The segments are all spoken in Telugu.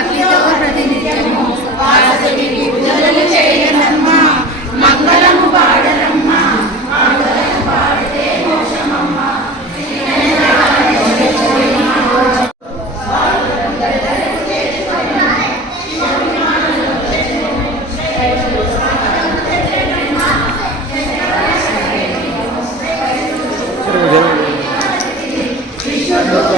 భక్తితో ప్రతినిత్యం వాసవికి పూజలు చేయనమ్మా మంగళము పాడనమ్మా మంగళము పాడితే మోక్షమమ్మా Thank you.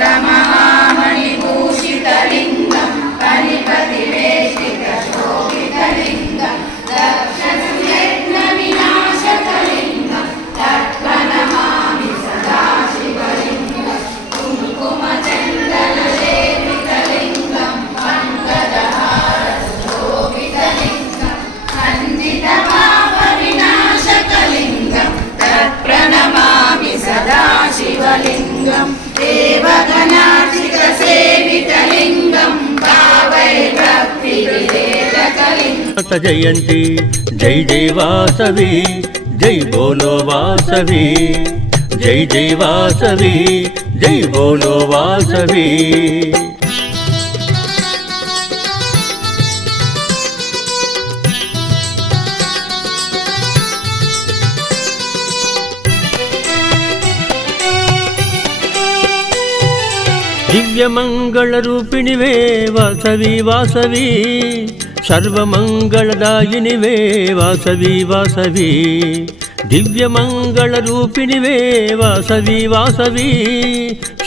कमहामणिभूषितलिङ्गम् कलिपतिवेशितशोभितलिङ्गम् दक्षयज्ञविनाशकलिङ्गम् तत्त्वनमामि सदा शिवलिङ्गम् कुङ्कुमचन्दनलेपितलिङ्गम् अङ्गदहारशोभितलिङ्गम् खण्डितपापविनाशकलिङ्गम् तत्प्रणमामि सदा शिवलिङ्गम् శ్రీనివాస జయంతి. జై జై వాసవి జై బోలో వాసవి జై జై వాసవి జై బోలో వాసవి. దివ్యమంగళ రూపిణివే వాసవి వాసవి. సర్వమంగళదాయినివే వాసవి వాసవి. దివ్యమంగళరూపిణివే వాసవి వాసవి.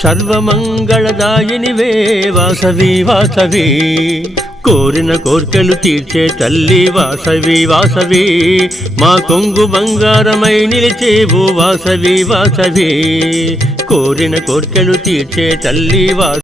సర్వమంగళదాయినివే వాసవి వాసవి. కోరిన కోర్కెలు తీర్చే తల్లి వాసవి వాసవి. మా కొంగు బంగారమై నిలిచేవు వాసవి వాసవి. కోరిన కోర్కెలు తీర్చే తల్లి వాసవి